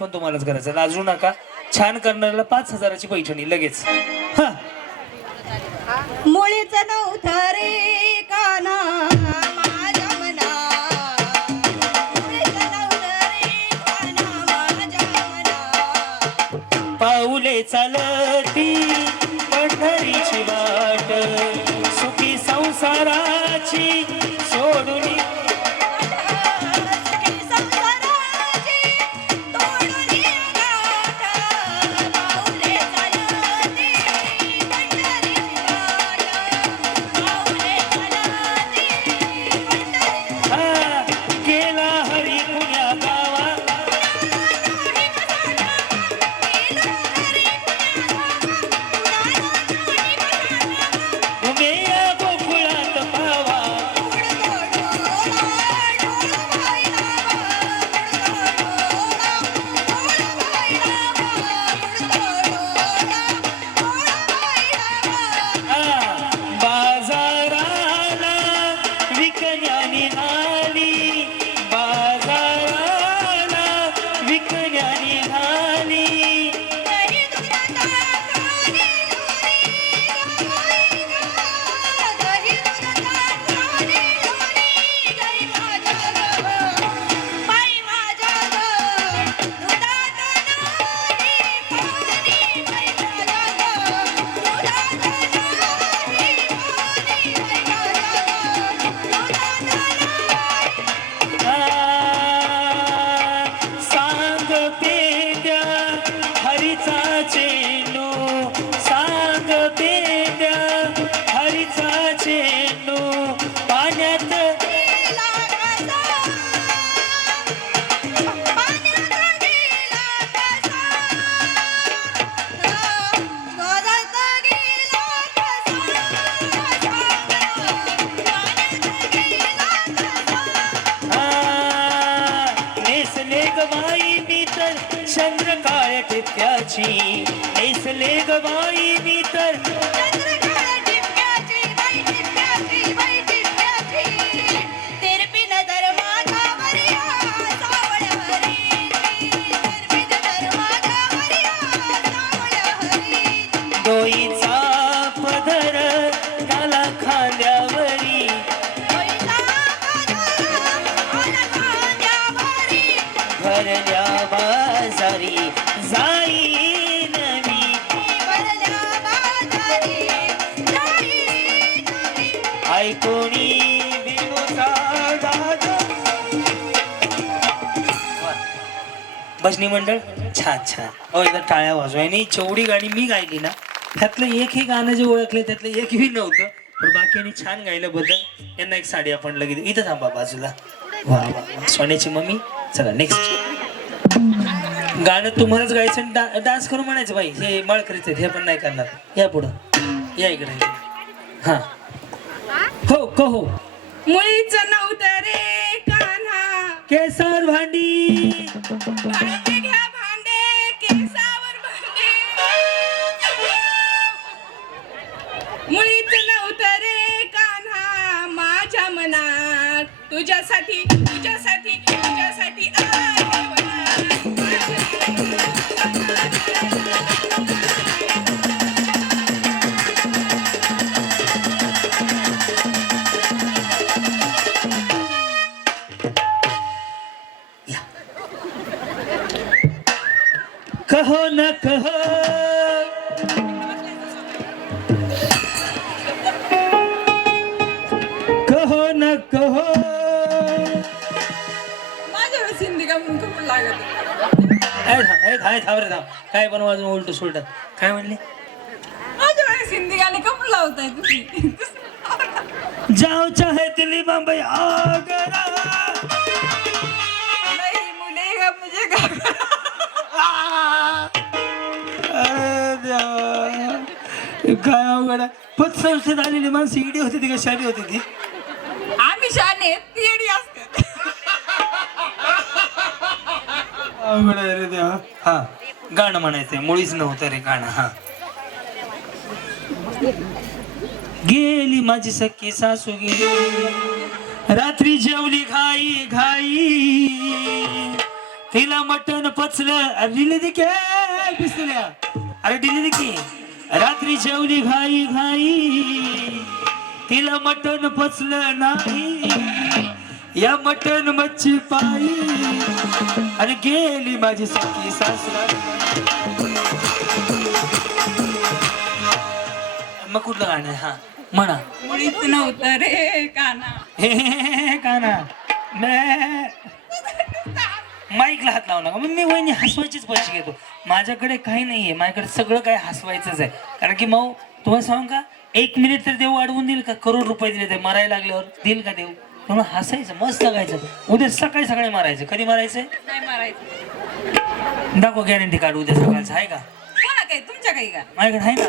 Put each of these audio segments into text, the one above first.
पण तुम्हालाच करायचं, लाजू नका. छान करणाऱ्याला 5,000ची पैठणी लगेच. हा मुळीच नव्हतं रे काना माझ्या मना, मुळीच नव्हतं रे काना माझ्या मना. पाऊले चालती पंढरीची वाट, सुखी संसाराची सोडून गेला हरी पुण्या गावा. उमेया गोकुळात पावा. बाजाराला विकण्याने आली, बाजाराला विकण्याने आली. सांग पेद्या हरीचा चेंडू, सांग पेद्या हरीचा चेंडू. पाण्यात नेसले गवाई मी तर चंद्रकाळ टिप्प्याची, नेसले गवाई मी तर डोईचा पदर त्याला खांद्यावरी. भरल्या बाजारी जाईन मी, ऐकोणी बिनूचा दाद. भजनी मंडळ छान छान. अहो एकदा टाळ्या वाजवाय. आणि जेवढी गाणी मी गायली ना त्यातलं एकही गाणं जे ओळखले त्यातलं एकही नव्हतं, पण बाकीनी छान गायल्याबद्दल यांना एक साडी आपण लगेच इथं थांबा बाजूला. वा वा वा. सोन्याची मम्मी. चला नेक्स्ट गाणं तुम्हालाच गायचं आणि डान्स करून म्हणायचं. बाई हे मळ करीत हे पण नाही करणार. या पुढं या इकडे. हा हो कहो. मुळीच नव्हतं रे कान्हा केसर भांडी, भांडे घ्या भांडे केसावर भांडे. मुळीच नव्हतं रे कान्हा माझ्या मनात, तुझ्यासाठी तुझ्यासाठी तुझ्यासाठी आहे वनात. कहो न कहो, कहो न कहो. माझ्या वेळेस हिंदी का म्हणून लागत काय पण वाजून उलट सुलट काय म्हणले. माझ्या वेळेस हिंदी गाणी कपूर लावताय तुम्ही. जाओ चाहे दिल्ली मुंबई आगरा, नाही मुले का मुझे का. अरे देवा, काय अवघड आहे. पतसंस्थेत आलेली माणसं इडी होती ती का शाडी होती ती. आम्ही शाने ती येडी असते. अवघड आहे रे देवा. हा गाणं म्हणायचंय, मुळीच नव्हतं रे गाणं. हा गेली माझी सख्खी सासू गेली, रात्री जेवली घाई घाई, तिला मटण पचलं. अरे दिली ती काय पिस्तुल्या. अरे दिली की रात्री जेवली घाई घाई, तिला मटण पचलं नाही. या मटण मच्छी पायी आणि गेली माझी सखी सासरा. मग कुठलं गाणं? हा म्हणा. मुळीच नव्हतं रे काना. हे काना माईकला हात लावू नका. मग मी वहिनी हसवायचेच पैसे घेतो. माझ्याकडे काही नाहीये, माझ्याकडे सगळं काय हसवायचंच आहे. कारण की मग तुम्हाला सांगू का, 1 मिनिट तर देव वाढवून देईल का? करोड रुपये दिले ते मरायला लागल्यावर देईल का देव? म्हणून हसायचं, मस्त जगायचं. उद्या सकाळी सकाळी मारायचं. कधी मारायचंय? नाही मारायचं. दाखव गॅरंटी कार्ड उद्या सकाळचं आहे का? कोणा काही तुमच्या काही का? माझ्याकडे आहे ना.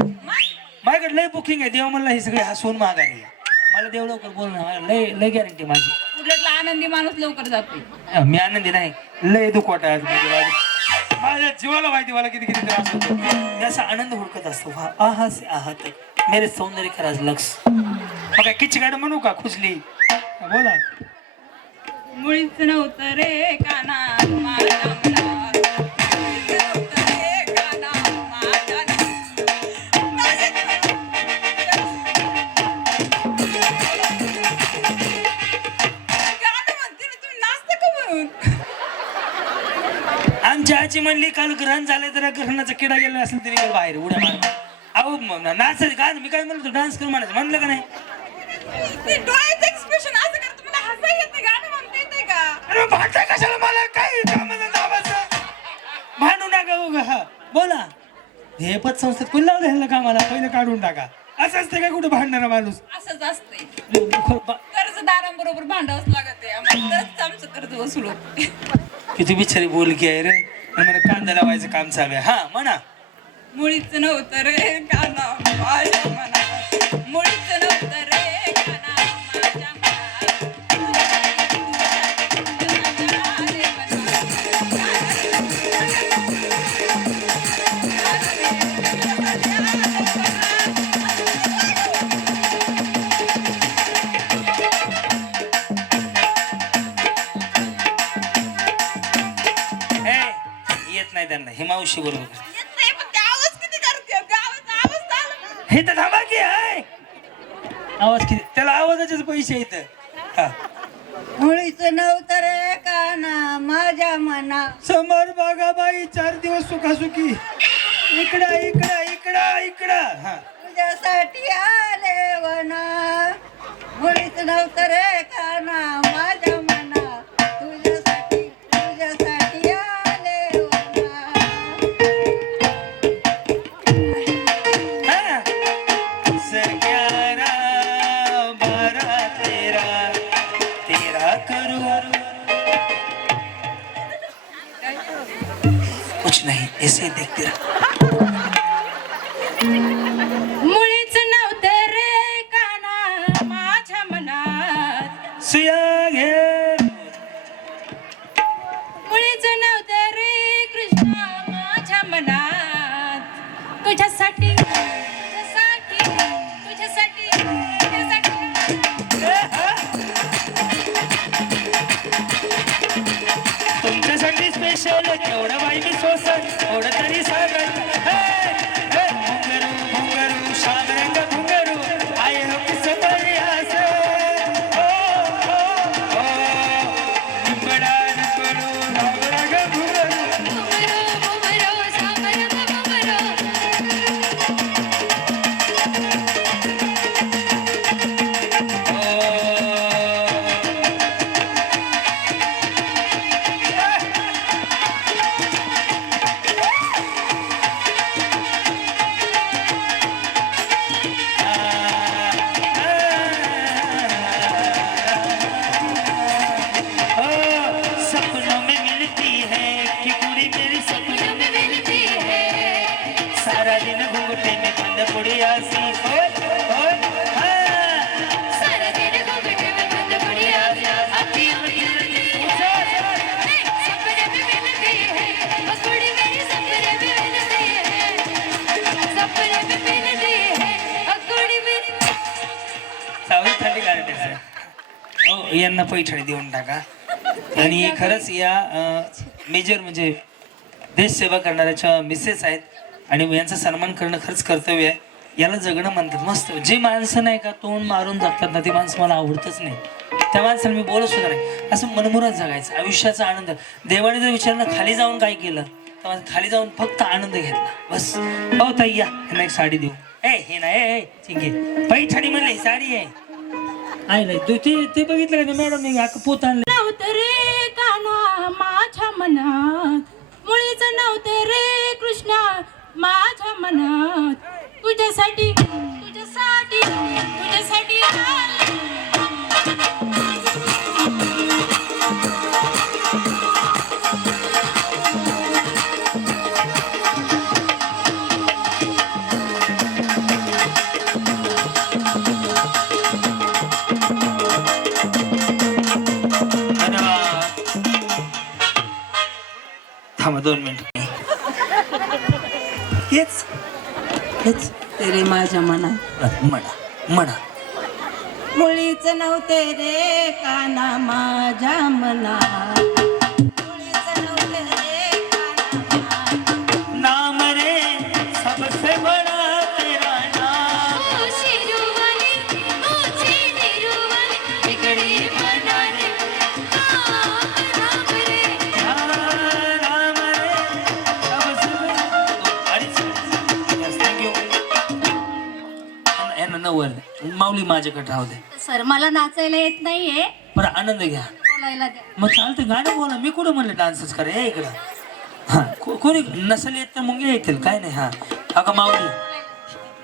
माझ्याकडे लय बुकिंग आहे. देव म्हणला हे सगळे हसवून मागायला. मला देव लवकर बोल ना. लय लय गॅरंटी माझी. उलटला आनंदी माणूस लवकर जातो. मी आनंदी नाही, लय दुखवाट आहे माझ्या जीवाला माहिती मला किती किती त्रास होतो. मी असा आनंद हुडकत असतो. आहा से आहात मेरे सौंदर्य खराज लक्ष. काय किची गाड म्हणू का? खुजली बोला. मुळीच नव्हतं रे काना माझ्या मनात. मुळीच नव्हतं रे काना माझ्या गाणं म्हणते ना तुम्ही, नाचता का म्हणून? आमच्या आजी म्हणली काल ग्रहण झालं, जरा ग्रहणाचा किडा गेला असेल तरी निघाल बाहेर उड्या मार. अहो नाचायचं गाणं मी काय म्हणतो, डान्स करू म्हणायचं. म्हणलं का नाही? ते डोळ्याचं एक्सप्रेशन असं कर, तुम्हाला हसा येते, गाणं म्हणता येते का? अरे भांडता कशाला मला? काय भांडू नका उगा. हा बोला. हे पतसंस्थेत कोण लावलं ह्याला कामाला? पहिलं काढून टाका. असं असते का कुठे भांडणारा माणूस? असंच असतंय. कर्जदारांबरोबर भांडावंच लागत आहे आम्हाला, तरच आमचं कर्ज वसूल होते. किती बिचारी बोलकी आहे रे. आणि मला कांदा लावायचं काम चालू आहे. हा म्हणा. मुळीच नव्हतं रे काना माझ्या मनात. मुळीच नव्हतं रे काना माझ्या मनात. येत नाही त्यांना. हे मावशी बरोबर. येत नाही, पण ते आवाज किती करते, गावाचा आवाज झाला. हे तर थांबा की आहे. आवाज किती? त्याला आवाजाचेच पैसे येत. मुळीच नव्हतं रे काना माझ्या मनात. समोर बागा बाई 4 दिवस सुखासुखी. इकडं इकडं इकडं इकडं. हा तुझ्यासाठी आले वना. मुळीच नव्हतं रे काना माझ्या मनात. तुझ्यासाठी तुझ्यासाठी आले वना. हा. सर 11 12 13 13 करू. कुछ नहीं, ऐसे ही देखते रहो. मुळीच नव्हतं रे काना माझ्या मनात. सुया घे. मुळीच नव्हतं रे कृष्णा माझ्या मनात. तुझ्यासाठी तुझ्यासाठी तुझ्यासाठी तुझ्यासाठी. तुमच्यासाठी स्पेशल एवढं बाई मी सोसन एवढं तरी साधन. घुंगरू घुंगरू श्याम रंग घुंगरू आय हो किस परिहास. निंबडा निंबडू राम रंग घुंगरू. सपनों में मिलती है कि कुड़ी मेरी सपनों में मिलती है. सारा दिन घुंघटे में बंद पड़ी आसी. सारा दिन घुंघट में बंद पड़ी आसी. अपनी सपने में मिलती है वो कुड़ी मेरी. सपने में मिलती है, सपने में मिलती है वो कुड़ी मेरी. सावली थंडी गारठ्याचं. यांना पैठणी देऊन टाका. आणि खरंच या मेजर म्हणजे देश सेवा करणाऱ्याच्या मिसेस आहेत आणि यांचा सन्मान करणं खरंच कर्तव्य आहे. याला जगणं म्हणतात. मस्त जे माणसं नाही का तोंड मारून जगतात ना ती माणसं मला आवडतच नाही. त्या माणसाला मी बोलत सुद्धा नाही. असं मनमुरात जगायचं आयुष्याचा आनंद. देवाने जर विचारलं खाली जाऊन काय केलं तर माझं खाली जाऊन फक्त आनंद घेतला बस. हो ताई या ह्यांना एक साडी देऊ. हे ना ए चिंगे पैठणी म्हणले साडी आहे. नाही ते बघितलं का मॅडम मी पोत आणलं नव्हतं रे काना माझ्या मनात, मुळीच नव्हतं रे कृष्णा माझ्या मनात. तुझ्यासाठी तुझ्यासाठी तुझ्यासाठी आले. थांबा 2 मिनिट. हेच हेच तेरे माझ्या मनात म्हणा मुळीच नव्हते रे काना माझ्या मनात. मुळीच नव्हते रे काना नाम रे सबसे बड़ा तेरा नाम. ओ शिरुवाली तुझी निरुवाली बिगडी मनाने राम रे. नाम रे सबसे थँक्यू. यांना नवर माऊली माझ्याकडे राहू दे. सर मला नाचायला येत नाहीये, बरं आनंद घ्या. बोलायला द्या. मग चालतं गाणं बोला. मी कुठं म्हणलं डान्सच करा. हे इकडं हां कोणी नसेल येत तर मुंगे येतील काय नाही. हां अगं माऊली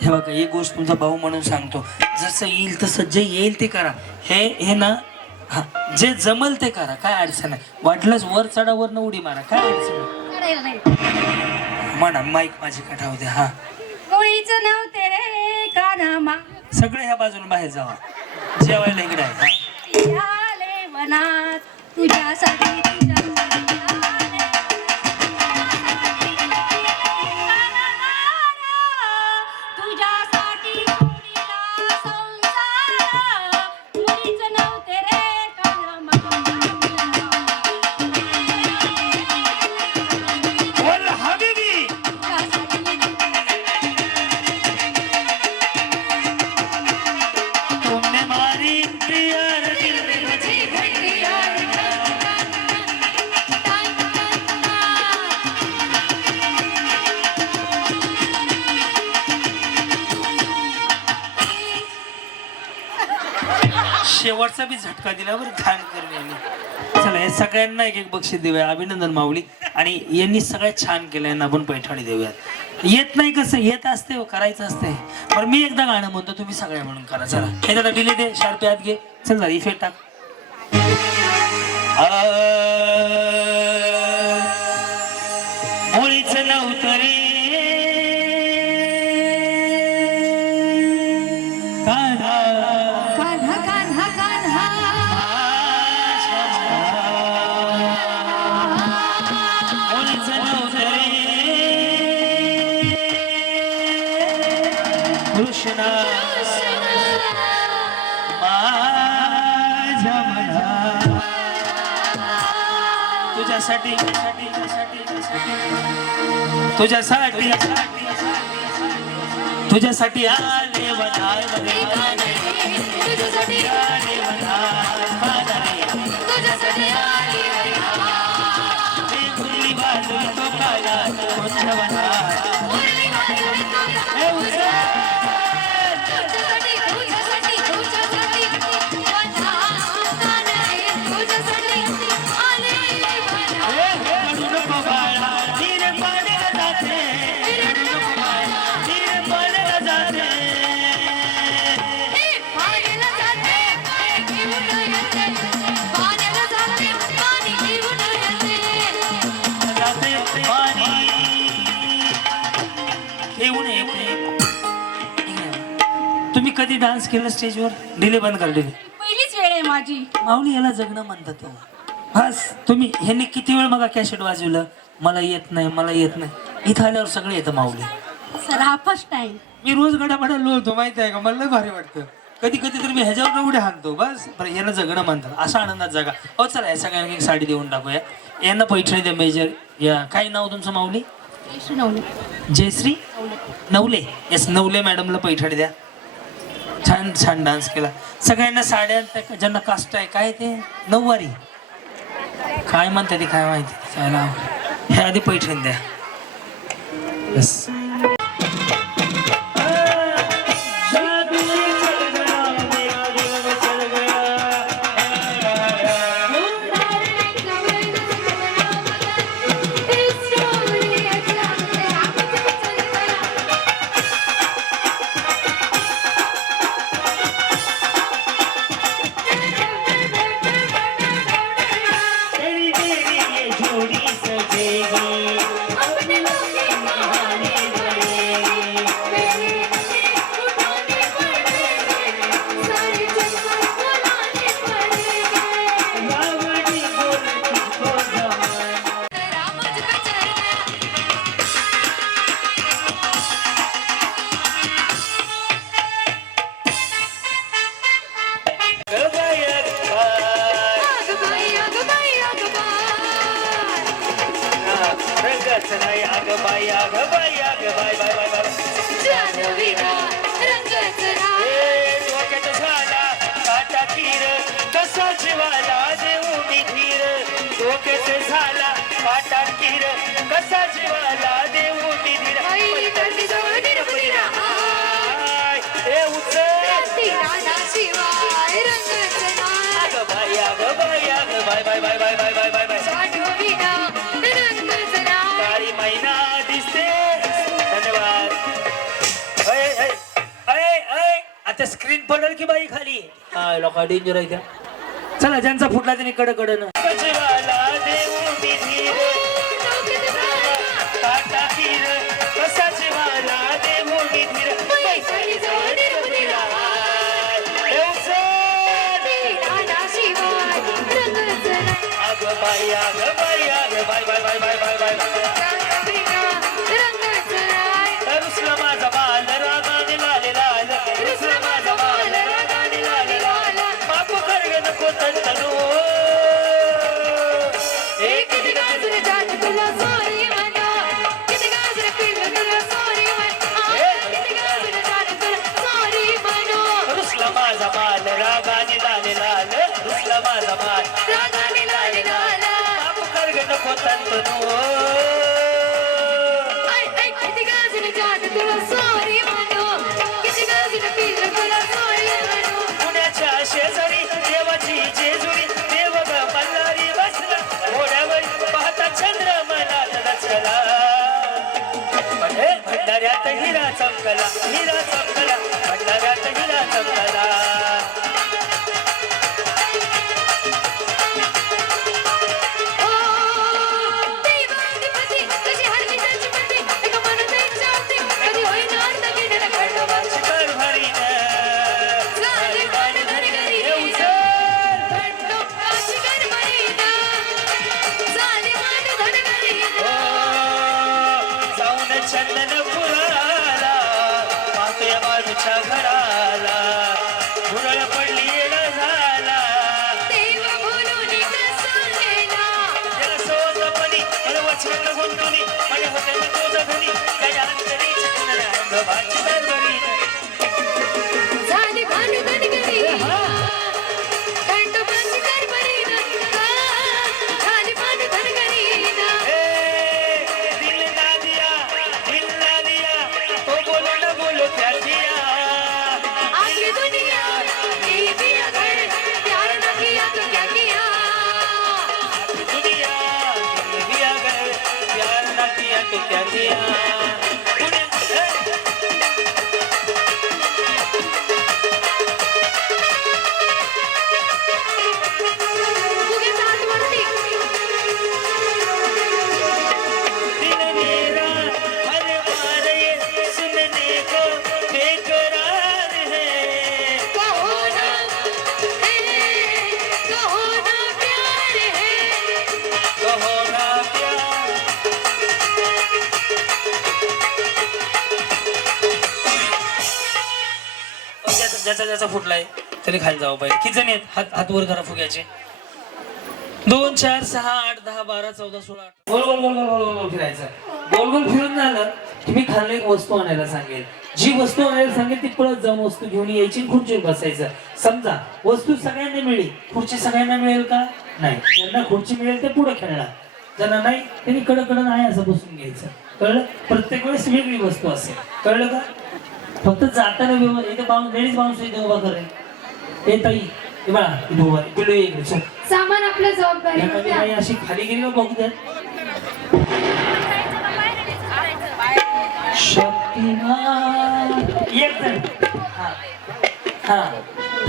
हे बघा एक गोष्ट तुमचा भाऊ म्हणून सांगतो. जसं येईल तसं जे येईल ते करा. हे ना हा जे जमल ते करा काय अडचण आहे. वाटलंच वर चढावर न उडी मारा काय अडचण आहे. करायला नाही. म्हणा माईक माझ्याकडे राहू दे. हां मुळीच नव्हते रे काना मा सगळे ह्या बाजूला बाहेर जावा. जेवायला इकडे आहे. हां आले वनात तुझ्यासाठी तुझ्यासाठी आले. तुझ्यासाठी उडीला संसार. मुळीच नव्हते रे काना माझ्या बोल हबीबी. तुमने मारी प्रियर दिल में मुझे भटिया शेवटचा बी झटका दिला बरं घाण करणे. चला हे सगळ्यांना एक एक बक्षीस देऊया. अभिनंदन माऊली. आणि यांनी सगळ्यात छान केलं. यांना आपण पैठणी देऊयात. येत नाही कसं येत असते हो, करायचं असते. बरं मी एकदा गाणं म्हणतो तुम्ही सगळ्या म्हणून करा. चला हे दादा डिले दे शार्प आत घे. चल जरा इफेक्ट टाक. मुळीच नव्हतं रे कान्हा. कान्हा कान्हा कान्हा मुळीच नव्हतं रे कृष्ण माझ्या मनात. तुझ्यासाठी तुझ्यासाठी तुझ्यासाठी आले वनामध्ये. तुझ्यासाठी आले वनामध्ये. तुझ्यासाठी आली हे मुरली वाजवी तो काला तुझ्या वनात. मुरली वाजवी तो हे उचल. तुझ्यासाठी तुझ्यासाठी तुझ्यासाठी वना कान्हा तुझ्यासाठी आले वना. रडू नको बाळा धीरे पाण्याला जाते. रडू नको बाळा धीरे पाण्याला जाते. पाण्याला जाते पाणी घेऊन येते. पाण्याला जाते पाणी घेऊन येते. जाते पाणी घेऊन येते. तुम्ही कधी डान्स केला स्टेजवर? डिले बंद कर डिले. पहिलीच वेळ आहे माझी. माऊली याला जगणं म्हणतात हो. बस तुम्ही ह्यांनी किती वेळ मग कॅसेट वाजवलं मला येत नाही मला येत नाही. इथं आल्यावर सगळं येतं माऊली. सर हा फर्स्ट टाइम. मी रोज गडाबडा लोळतो माहिती आहे का. मला लय भारी वाटतं. कधी कधी तर मी ह्याच्यावर उड्या हाणतो. बस बरं याला जगणं म्हणतात. असा आनंदात जगा. हो चला या सगळ्यांना एक साडी देऊन टाकूया. यांना पैठणी द्या मेजर. या काय नाव तुमचं माऊली? जयश्री नवले. जयश्री नवले. नवले. येस, नवले मॅडमला पैठणी द्या. छान छान डान्स केला. सगळ्यांना साड्या ज्यांना कास्ट आहे काय ते नऊवारी काय म्हणते ते काय माहिती त्याला. हे आधी पैठणी द्या. बस. कसा जीवाला देऊ निधीर काळी मैना दिसते. धन्यवाद. आता स्क्रीन पडल की बाई खाली. हा लोक डेंजर आहे त्या. चला ज्यांचा फुटला त्यांनी कडकडन. जीवाला देऊ निधीर काटा तीर कसा जीवाला देऊ निधीर अग बाई अग बाई अग बाय बाय बाय बाय बाय बाय रुसला माझा बाल रागाने लाले लाल रुसला माझा बाल रागाने लाले लाल बापू खरग नको तंतनू एक गाजर जात तुला सॉरी म्हणा किती गाजर पिल्ल तुला सॉरी म्हणा किती गाजर जात तुला सॉरी म्हणा रुसला माझा बाल रागाने लाले लाल रुसला माझा बाल रागाने लाले लाला बापू खरग नको तंतनू ऐ किती गाजर जात तुला सॉरी म्हणा किती गाजर पिल्ल तुला सॉरी म्हणा पुण्याच्या शेजारी देवाची जेजुरी देवग मल्हारी बसला घोड्यावर पाहता चंद्र मनात नचला भंडाऱ्यात हिरा चमकला हिरा चमकला भंडाऱ्यात हिरा चमकला देवाधिपती कशी हरली त्याची पती एका मनात इच्छा होती कधी होईना तगिनं खंडोबाची भरीन झाली मान घरी येऊ चल. खंडोबाची गरबरीना झाली मान घरी जाऊन चंदन पुराला पाहतोय बाजूच्या घराला भुरळ पडली येणं झाला देव बोलून कसा गेला त्याला सोजपणी मला वचन गुंतुनी म्हणे होते मी तो जगणी काय अंतरी चिकन भाजी बरबरी झाली मान घरी खंडोबाची गरबरीना झाली मान घरीना दिल ना दिया तो बोलो ना बोलो क्या किया आगे दुनिया ये दिया घर प्यार न किया तो क्या किया दुनिया भी अगर प्यार ना किया तो क्या किया तुझे साथ वरती दिल मेरा हर बार ये सुनने को बेकरार है कहो ना प्यार है कहो ना प्यार ज्याचा ज्याचा फुटलाय तरी खाली जावं पाहिजे. किती जण आहेत? हात हात वर करा फुग्याचे. 2 4 6 8 10 12 14 16 गोल गोल गोल गोल गोल गोल फिरायचं. गोल गोल फिरून झालं की मी खाल्लं एक वस्तू आणायला सांगेल. जी वस्तू आणायला सांगेल ती पळत जाऊन वस्तू घेऊन यायची आणि खुर्चीवर बसायचं. समजा वस्तू सगळ्यांना मिळेल, खुर्ची सगळ्यांना मिळेल का? नाही. ज्यांना खुर्ची मिळेल ते पुढे खेळणार, ज्यांना नाही त्यांनी कडकडं नाही असं बसून घ्यायचं. कळलं? प्रत्येक वेळेस वेगळी वस्तू असेल. कळलं का? फक्त जाताना इथे लेडीज माणूस इथे उभा करेल. ए ताई हे बाळा इथे उभा पिलू इकडे चल. सामान आपल्या जबाबदारीवरती एखादी आहे. बाई अशी खाली गेली का बघू द्या. शक्तिमान एक जण. हा हा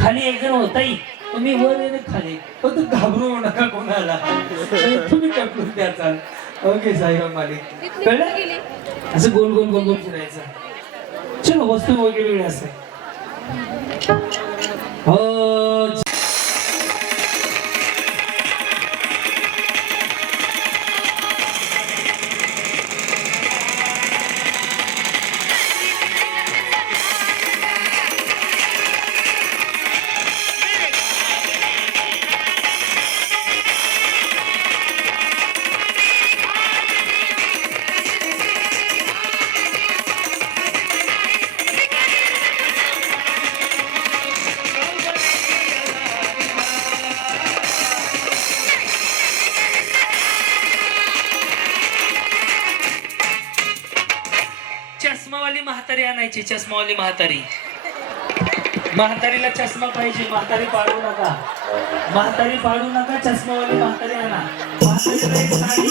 खाली एक जण होताई. तुम्ही वर येणे खाली फक्त घाबरू नका कोणाला. तुम्ही टपलून द्या चाल. ओके साईराम मालिक. कळलं? असं गोल गोल गोल गोल फिरायचं. चलो वस्तू वेगळी असते. हो चष्मावाली म्हातारी आणायची. चष्मावाली म्हातारी. म्हातारीला चष्मा पाहिजे. म्हातारी पाडू नका. म्हातारी पाडू नका. चष्मावाली म्हातारी आणा. म्हातारीला एक साडी.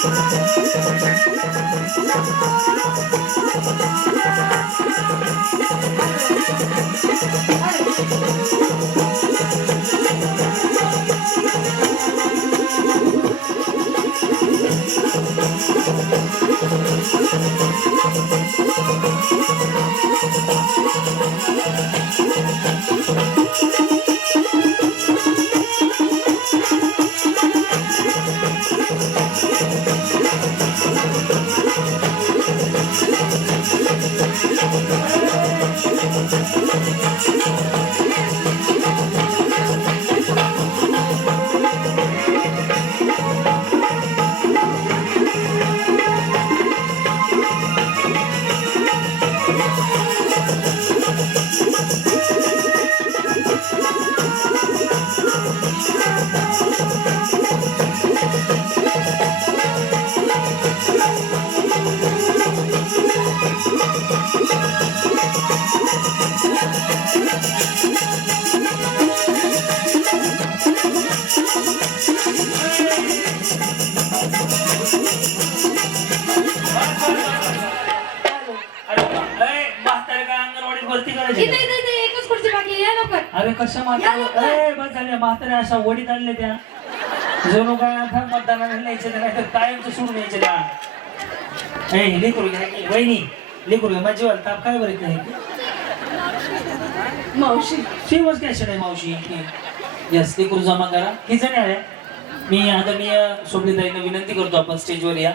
एकच खुर्ची बाकी आहे, या लवकर. अरे कशा या लवकर. म्हाताऱ्या म्हाताऱ्या अशा वडीत आणले त्या जणू काय आता मतदानाला न्यायचे नाही तर कायमचं सोडून यायचे त्या. लेकरू घ्या वहिनी लेकरू घ्या माझी वाल ताप काय बरं काय मावशी फेमस कॅश आहे मावशी. यस लेकरू जमा करा. ही जण आहे. मी आदरणीय शोभलीताईंना विनंती करतो आपण स्टेजवर या.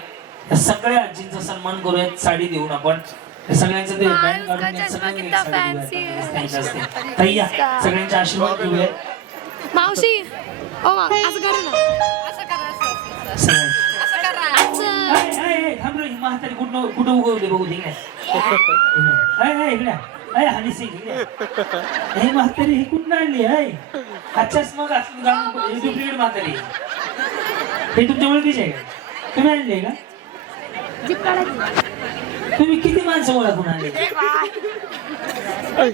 सगळ्या आजींचा सन्मान करूया साडी देऊन आपण. सगळ्यांचं ते बँड काढून या, सगळ्यांना एक साडी देऊया. ताई या सगळ्यांचे आशीर्वाद घेऊया. मावशी ओ असं करा ना. असं करा असं करा असं. थांब रे म्हातारी कुठं कुठं उगवले बघू दे इकडे. हानी सिंग हे म्हातारी ही कुठं आणली हा चष्मा घालून घालून डुप्लिकेट म्हातारी. हे तुमच्या ओळखीचे आहे का? तुम्ही आणले का? तुम्ही किती माणसं ओळखून आणले?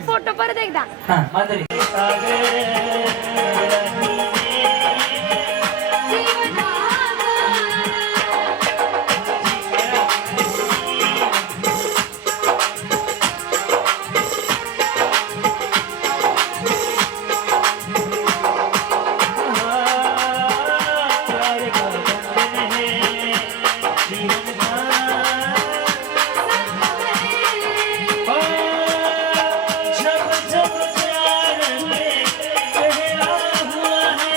फोटो परत एकदा. हा म्हातारी जब जब प्यार में पहरा हुआ है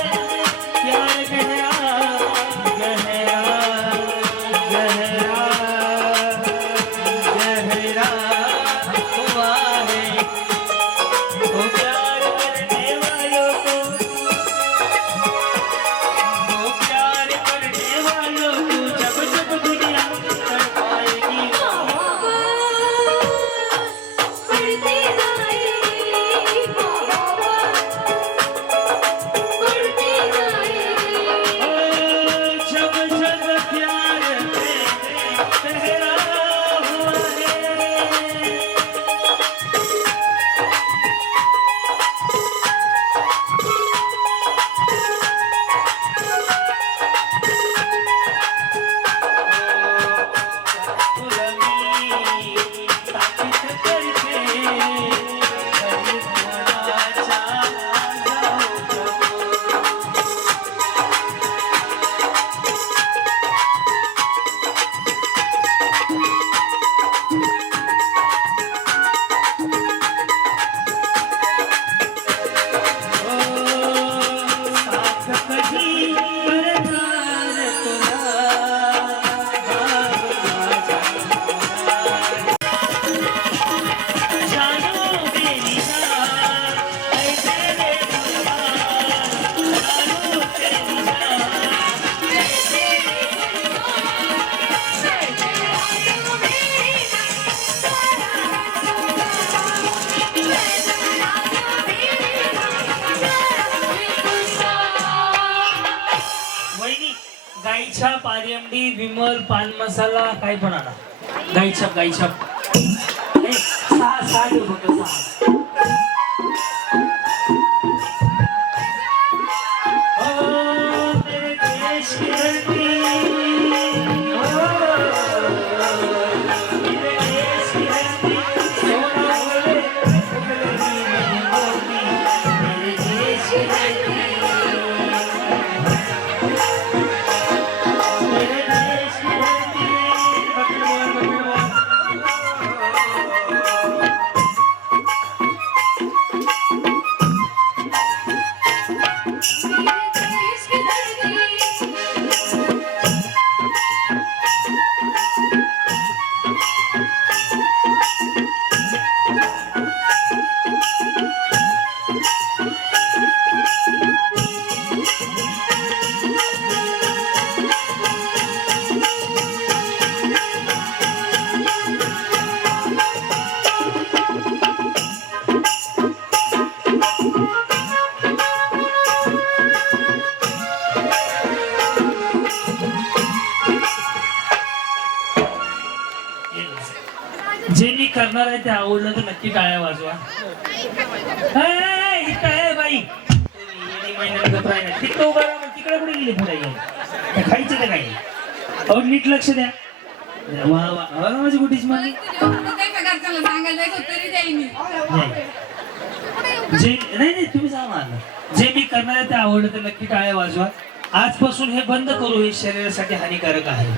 गाईछाप आर्यमडी विमल पान मसाला काय पण आणा. गाईछाप गाईछाप सहा ठेव फक्त, 6. मेरे देश की धरती, मेरे देश की धरती, सोना बोले मेरे देश की धरती, मेरे देश की धरती. जे मी करणार आहे ते आवडलं तर नक्की टाळ्या वाजवा. ही काय आहे बाई, तिकडे उभा राहा, तिकडे कुठे गेली पुढे खायचं ते काही. अहो नीट लक्ष द्या. वा वा वा, माझी कुठेच माझी जे नाही नाही तुम्ही सांगा मला. जे मी करणार आहे ते आवडलं तर नक्की टाळ्या वाजवा. आजपासून हे बंद करू, हे शरीरासाठी हानिकारक आहे.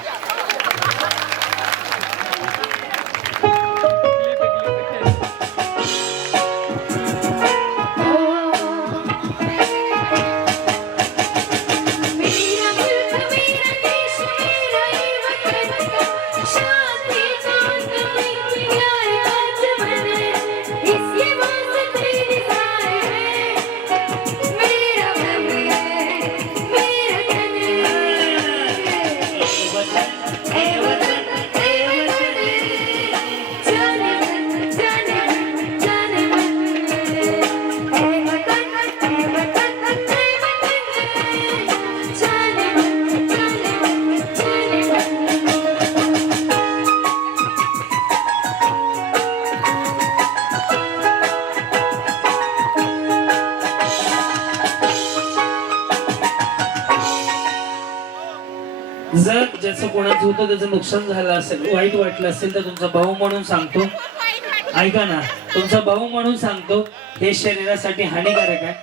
जर ज्याचं कोणाचं होतं त्याचं नुकसान झालं असेल, वाईट वाटलं असेल तर तुमचा भाऊ म्हणून सांगतो, ऐका ना, तुमचा भाऊ म्हणून सांगतो, हे शरीरासाठी हानिकारक आहे.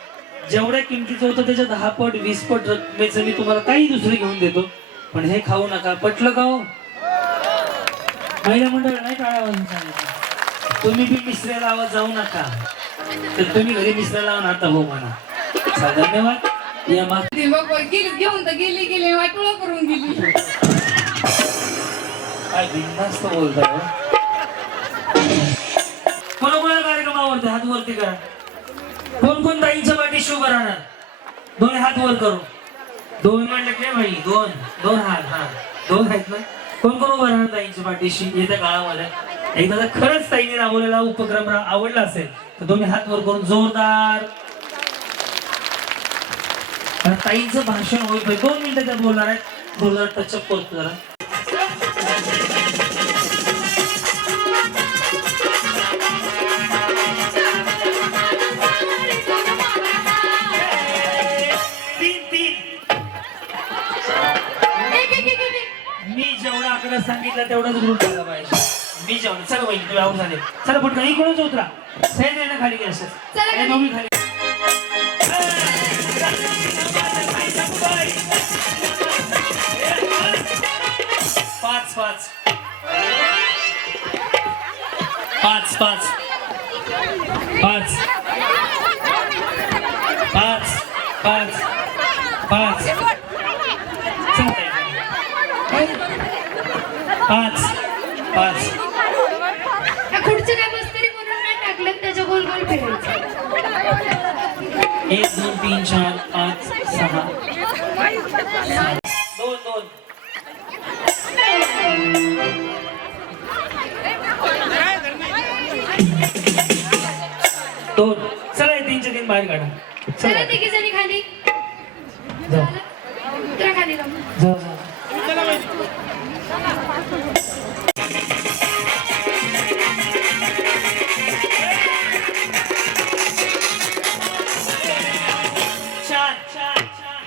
जेवढ्या किमतीचं होतं त्याच्या 10 पट 20 पट रकमेचं मी तुम्हाला काही दुसरे घेऊन देतो, पण हे खाऊ नका. पटलं का हो? महिला मंडळ नाही टाळा वाजून सांगितलं. तुम्ही बी मिसऱ्याला आवाज जाऊ नका, तर तुम्ही घरी मिसऱ्याला लावून आता हो म्हणा. धन्यवाद. या मा घेऊन तर गेली वाटोळा करून गेली. काय बिनधास्त बोलताय हो. कोणाकोणा कार्यक्रम आवडते हात वरती करा. कोण कोण ताईंच्या पाठीशी उभं राहणार? दोन्ही हात वर करू. 2 म्हणलं की भाई 2 हात. हा 2 आहेत ना. कोण कोण उभं राहणार ताईंच्या पाठीशी येत्या काळामध्ये? एकदा जर खरंच ताईने राबवलेला उपक्रम आवडला असेल तर दोन्ही हात वर करून जोरदार ताईंचं भाषण होईल. 2 मिनिटं त्यात बोलणार आहे. जोरदार टचअप करतो जरा. मी जेवढा आकडा सांगितलं तेवढाच ग्रुप झाला पाहिजे. मी जेवढं चला पाहिजे तुम्ही आऊट झाले. चला पटकन इकडूनच उतरा. सैन आहे ना खाली घ्या. दोघी खाली. 5 खुर्ची काय बसतरी म्हणून नाही टाकलं, त्याच्या गोल गोल फिरायचं. 1 2 3 4 5 6 2 चला 3च्या 3 बाहेर काढा. चला तिघी जणी खाली. जाऊ उतरा खाली जाऊ. जाऊ. छान छान छान.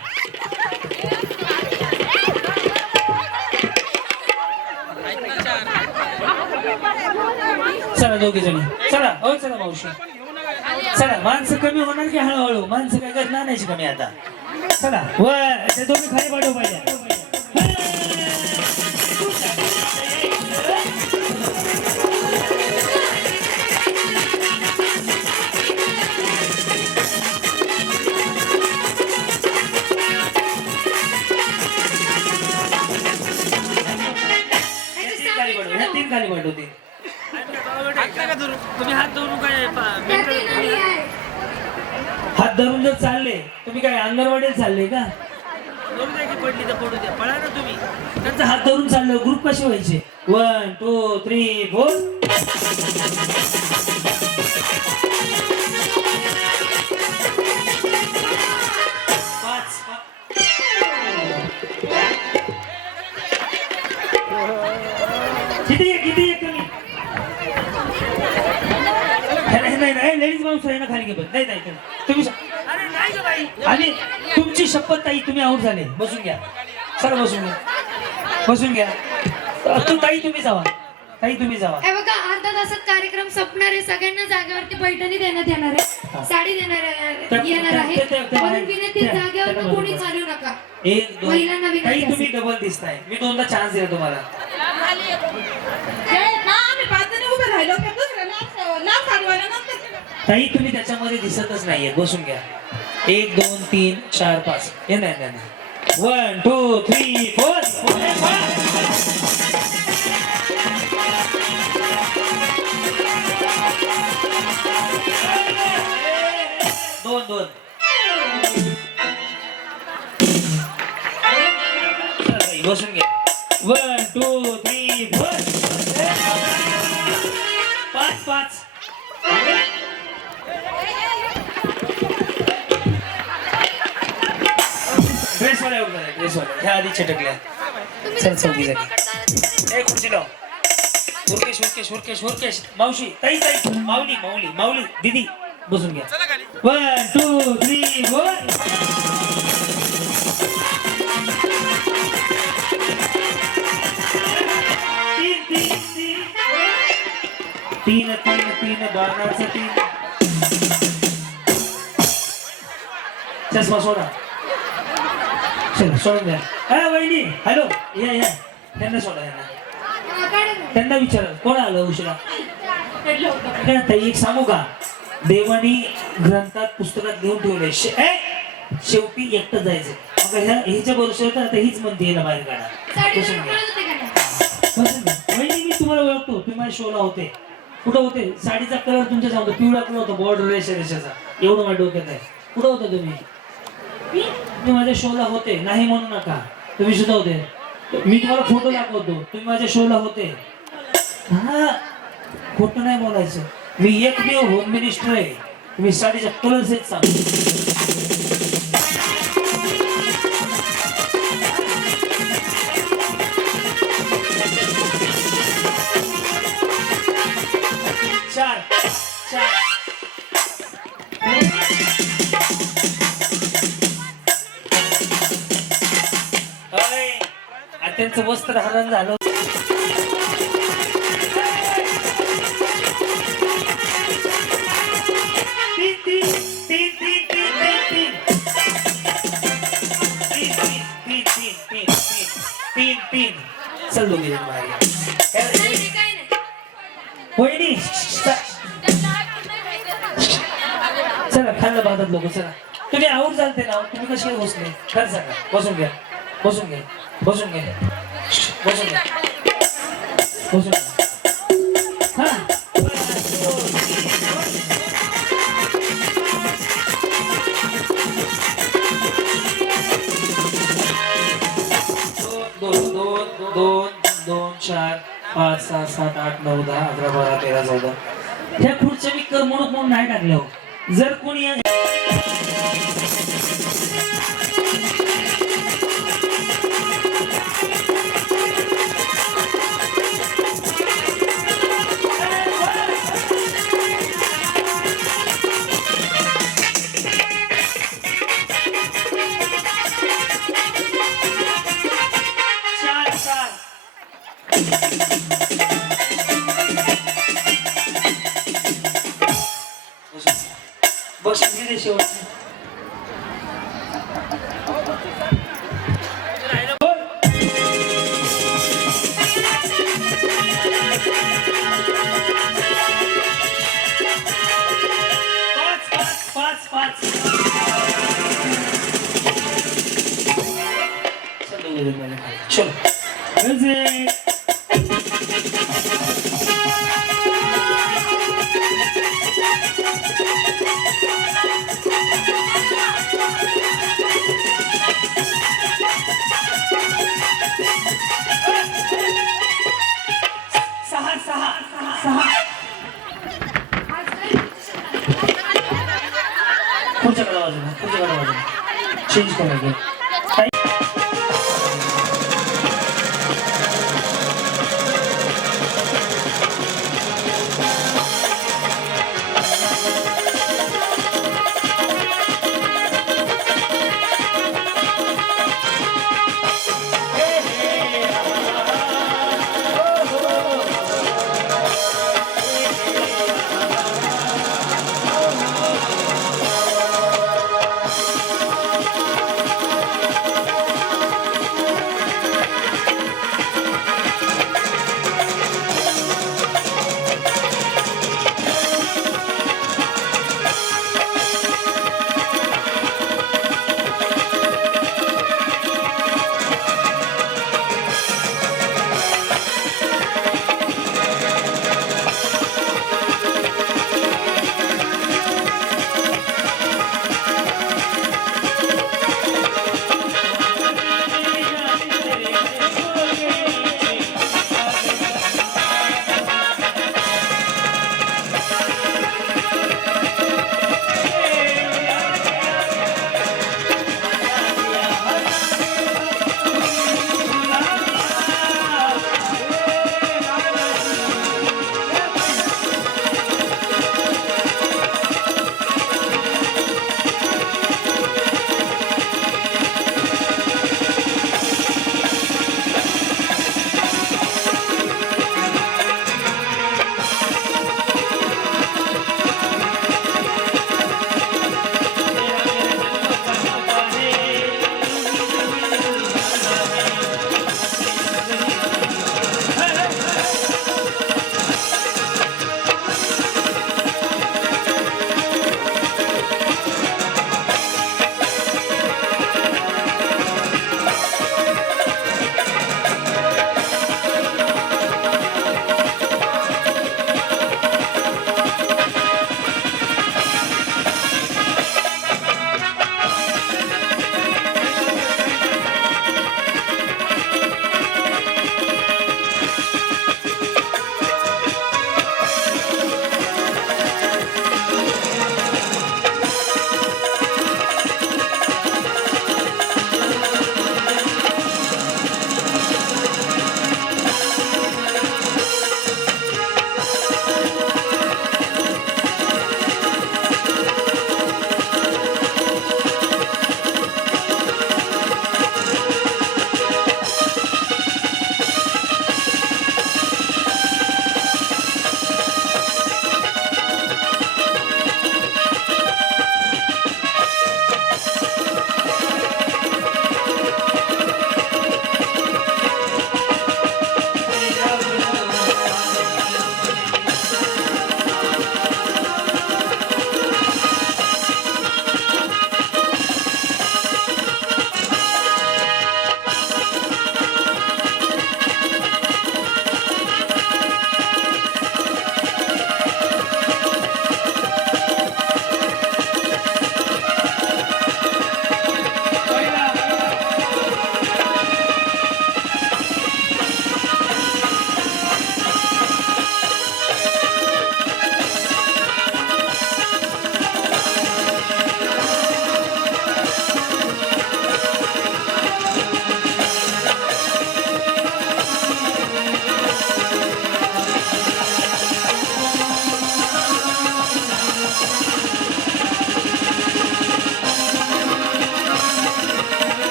चला दोघे जणी चला हो चला मावशी चला माणसं कमी होणार की हळूहळू माणसं काय करत आणायची कमी आता चला वर ते दोघे खाली पाठव पाहिजे तीन खाली पाठवते तुम्ही हात धरून काय हात धरून जर चालले तुम्ही काय अंगणवाडीला चालले का पडली तर पडू द्या पळा ना तुम्ही त्यांचा हात धरून चाललो ग्रुप कसे व्हायचे 1 2 3 4 किती कमी नाही लेडीज माणूस आहे ना खाली घे नाही नाही तुम्ही अरे नाही ग बाई आणि तुमची शपथ ताई तुम्ही आऊट झाले बसून घ्या सर बसून घ्या तू ताई तुम्ही जावा हे बघा अर्धा तासात कार्यक्रम संपणार आहे सगळ्यांना जागेवरती पैठणी देण्यात येणार आहे साडी येणार आहे म्हणून विनंती जागेवर कोणी चालू नका एक दोन महिलांना ताई विनंती तुम्ही डबल दिसताय मी दोनदा चान्स दिला तुम्हाला ताई तुम्ही त्याच्यामध्ये दिसतच नाहीये बसून घ्या 1 2 3 4 5 हे नाही 1 2 3 4 दोन बसून घ्या 1 2 3 4 5 ड्रेसवाल्या ह्या आधी छटकल्या चल चौकी झाली एक खुर्ची लाव हुरकेश मावशी ताई माऊली दीदी बसून घ्या 1 2 3 4 तीन बाणाचं 3 चष्मा सोडा चल सोडून द्या हा वहिनी हॅलो या त्यांना सोडा त्यांना विचारा कोण आलं उशिरा ताई एक सांगू का देवानी ग्रंथात पुस्तकात लिहून ठेवलंय शेवटी एकटं जायचं मग ह्याच्या भरोश्यावर आता हीच म्हणते याला बाहेर काढा वहिनी मी तुम्हाला ओळखतो तुम्ही माझ्या शोला होते कुठं होते साडीचा कलर तुमच्या सांगतो पिवळा कलर होता बॉर्डर रेषेचा एवढं माझ्या डोक्यात आहे कुठं होता तुम्ही माझ्या शोला होते नाही म्हणू नका तुम्ही सुद्धा होते मी तुम्हाला फोटो दाखवतो तुम्ही माझ्या शोला होते हा खोटं नाही बोलायचं मी एकमेव होम मिनिस्टर आहे तुम्ही साडीचा कलर सेट सांगतो त्यांचं वस्त्र हरण झालं तीन चल दोघी वहिनी चला खाल्लं बांधत लोक चला तुम्ही आऊट चालते ना तुम्ही कशी बसले खरं सांगा बसून घ्या 2 4 5 6 7 8 9 10 11 12 13 14 ह्या खुर्च्या मी करमणूक म्हणून नाही टाकल्या जर कोणी बक्षीस दिले शेवटचं. पाच पाच पाच चलो गजे. सहा सहा सहा पुढच्याकडे बाजूला चेंज करायचं.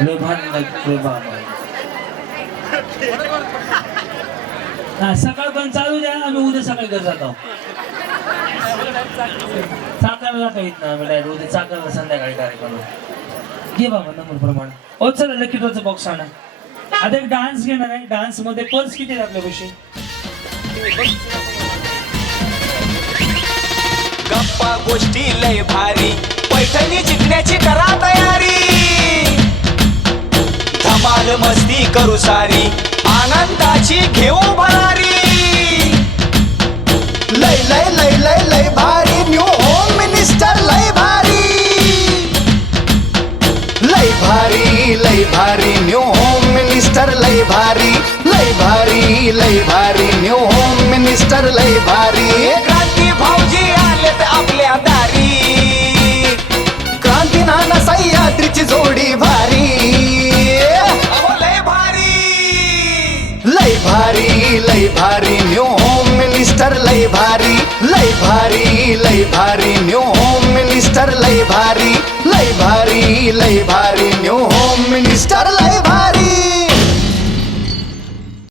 लय भांडण आहे, लय भांडण आहे. हा, सकाळ पण चालू द्या, आम्ही उद्या सकाळी घर जातो. चाकरला जाता येत ना, आम्ही direct उद्या चाकरला संध्याकाळी कार्यक्रम घे बाबा नंबर प्रमाणे. ओ चला लकीटोचा बॉक्स आणा. आता एक डान्स घेणार आहे. डान्स मध्ये पर्स किती आहे आपल्यापाशी? गप्पा गोष्टी लय भारी, पैठणी जिंकण्याची करा तयारी. धमाल मस्ती करू सारी, आनंदाची घेऊ भरारी. लय लय लय लय लय भारी, न्यू होम मिनिस्टर लय भारी. लय भारी लय भारी, न्यू होम मिनिस्टर लय भारी. लय भारी लय भारी, न्यू होम मिनिस्टर लय भारी. क्रांती भाऊजी आलेत आपल्या दारी, क्रांती नाना सह्याद्रीची जोडी भारी. अहो लय भारी, लय भारी लय भारी, न्यू होम मिनिस्टर लय भारी. लय भारी लय भारी, न्यू होम मिनिस्टर लय भारी. लय भारी लय भारी, न्यू होम मिनिस्टर